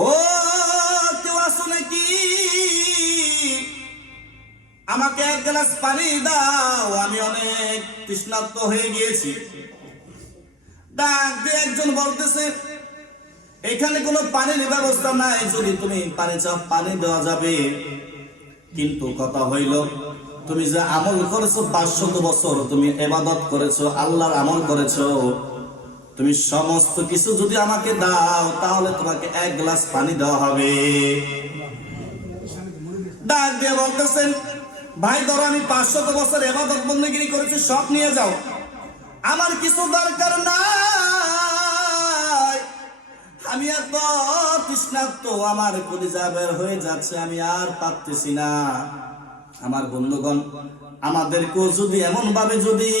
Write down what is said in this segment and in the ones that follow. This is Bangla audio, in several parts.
ও কেউ আসো নাকি, আমাকে এক গ্লাস পানি দাও, আমি অনেক তৃষ্ণার্ত হয়ে গিয়েছি। ডাক দিয়ে একজন বলতেছে, এখানে কোনো পানির ব্যবস্থা নাই, যদি তুমি পানি চাও পানি দেওয়া যাবে, কিন্তু কথা হইল তুমি যে আমল করেছো 500 বছর, তুমি ইবাদত করেছো, আল্লাহর আমল করেছো, তুমি সমস্ত কিছু যদি আমাকে দাও তাহলে তোমাকে এক গ্লাস পানি দেওয়া হবে। ডাক দিয়ে বলতেছেন, ভাই ধরো আমি 500 বছর ইবাদত বন্দেগী করেছি, সব নিয়ে যাও, আমার কিছু দরকার নাই, আমি এত তৃষ্ণার্ত, আমার কলিজা বের হয়ে যাচ্ছে, আমি আর পারতেছি না। আমার বন্ধুগণ, আমাদেরকেও যদি এমন ভাবে যদি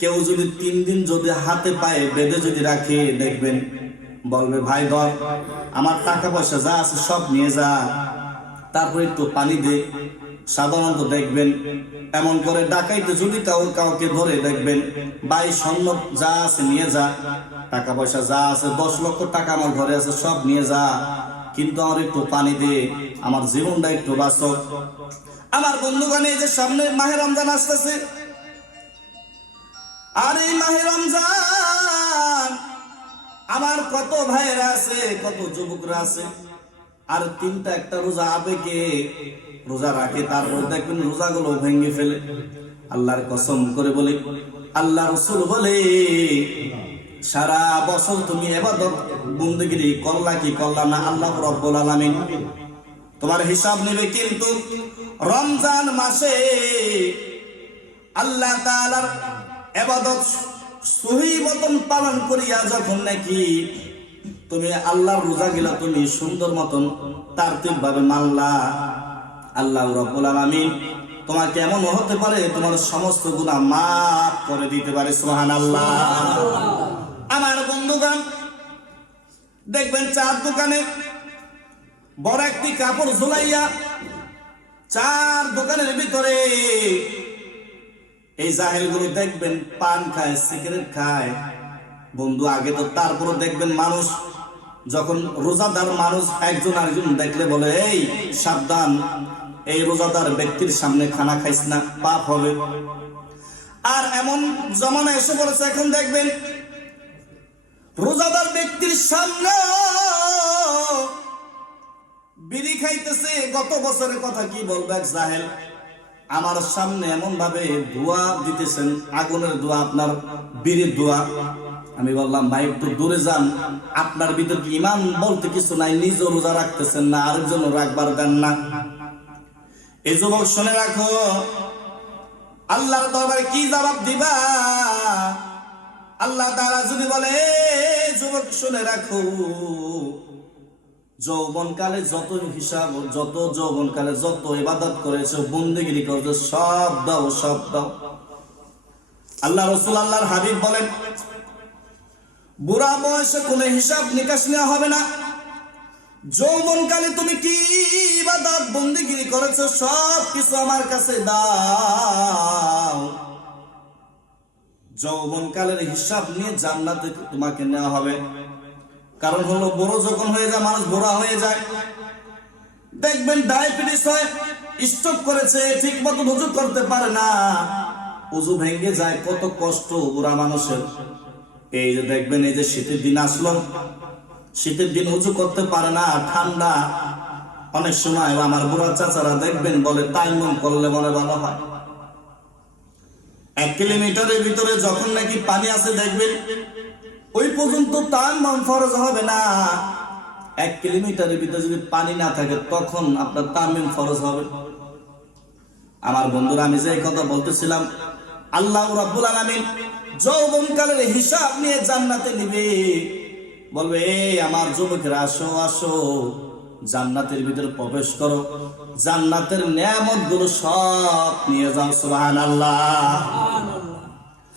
কেউ যদি 3 দিন যদি হাতে পায়ে বেঁধে যদি রাখে, দেখবেন বলবে ভাই ধর আমার টাকা পয়সা যা আছে সব নিয়ে যা, তারপর একটু পানি দে। সাধারণত দেখবেন এমন করে ডাকাইতে যদি কাউকে ধরে, দেখবেন ভাই স্বর্ণ যা আছে নিয়ে যা, টাকা পয়সা যা আছে 10 লক্ষ টাকা আমার ঘরে আছে সব নিয়ে যা, কিন্তু আমার একটু পানি দে, আমার জীবনটা একটু বাঁচক। আমার বন্ধুগণ, এই যে সামনে মাহে রমজান আসতেছে, আর এই মাহে রমজান আমার কত ভাইয়েরা আছে, কত যুবকরা আছে, আর 3টা একটা রোজা আবেগে রোজা রাখে, তারপর দেখবেন রোজাগুলো ভেঙে ফেলে। আল্লাহর কসম করে বলে, আল্লাহ রাসূল বলে, সারা বছর তুমি ইবাদত বন্দেগী করলা কি করলা না, আল্লাহ রাব্বুল আলামিন তোমার হিসাব নেবে। কিন্তু রমজান মাসে আল্লাহ তাআলার ইবাদত সহি মতন পালন করিয়া যখন নাকি তুমি আল্লাহর রোজা গিলা তুমি সুন্দর মতন তারতিব ভাবে মানলা, আল্লাহ রাব্বুল আলামিন তোমাকে এমন হতে পারে তোমার সমস্ত গুনাহ মাফ করে দিতে পারে। সুবহানাল্লাহ। আমার বন্ধুগণ, দেখবেন চার দোকানে বড় একটি কাপড় ঝুলাইয়া, চার দোকানের ভিতরে এই জাহেলগুলো দেখবেন পান খায়, সিগারেট খায়। বন্ধু আগে তো তারপরে দেখবেন মানুষ যখন রোজাদার মানুষ একজন আরেকজন দেখলে বলে, এই সাবধান, এই রোজাদার ব্যক্তির সামনে খানা খাইস না, পাপ হবে। আর এমন জমানা এসে পড়েছে, এখন দেখবেন রোজাদার ব্যক্তির সামনে বিড়ি খাইতেছে। গত বছরের কথা কি বলবো, এক জাহেল আমার সামনে এমন ভাবে ধোঁয়া দিতেছেন, আগুনের ধোঁয়া, আপনার বিড়ির ধোঁয়া। আমি বললাম, ভাই একটু দূরে যান, আপনার ভিতর কি ইমান বলতে কিছু নাই, নিজে রোজা রাখতেছেন না, আরেকজন রাখবার দেন না। এই যুবক শুনে রাখো, আল্লাহর দরবারে কি জবাব দিবা? আল্লাহ তাআলা যদি বলে, যুবক শুনে রাখো, যৌবনকালে যত হিসাব, যত যৌবনকালে যত ইবাদত করেছো, বন্দেগী করেছো, সব দাও, সব দাও। আল্লাহ রাসূল আল্লাহর হাবিব বলেন, বুড়া বয়সে কোনো হিসাব নিকাশ নেওয়া হবে না। যৌবনকালে তুমি কি ইবাদত বন্দেগী করেছো, সব কিছু আমার কাছে দাও। যৌবনকালের হিসাব নিয়ে জান্নাতে তোমাকে নেওয়া হবে। কারণ হলো, বড় যখন হয়ে যায়, মানুষ বুড়া হয়ে যায়, দেখবেন ডায়াবেটিস হয়, স্ট্রোক করেছে, ঠিক মতো ওযু করতে পারে না, ওযু ভেঙে যায়, কত কষ্ট বুড়া মানুষের। এই যে দেখবেন, এই যে শীতের দিন আসলো, শীতের দিন ওযু করতে পারে না, ঠান্ডা। অনেক সময় আমার বুড়া চাচারা দেখবেন বলে, তায়াম্মুম করলে মনে ভালো হয়। 1 কিলোমিটারের ভিতরে যখন নাকি পানি আছে, দেখবেন ওই পর্যন্ত তায়াম্মুম ফরজ হবে না। 1 কিলোমিটারের ভিতরে যদি পানি না থাকে, তখন আপনার তায়াম্মুম ফরজ হবে। আমার বন্ধুরা, আমি যে কথা বলতেছিলাম, আল্লাহ রাব্বুল আলামিন যৌবনকালের হিসাব নিয়ে জান্নাতে নিবে। বলবে, এই আমার যুবকেরা, আসো আসো, জান্নাতের ভিতরে প্রবেশ করো, জান্নাতের নিয়ামত গুলো সব নিয়ে যাও। সুবহানাল্লাহ।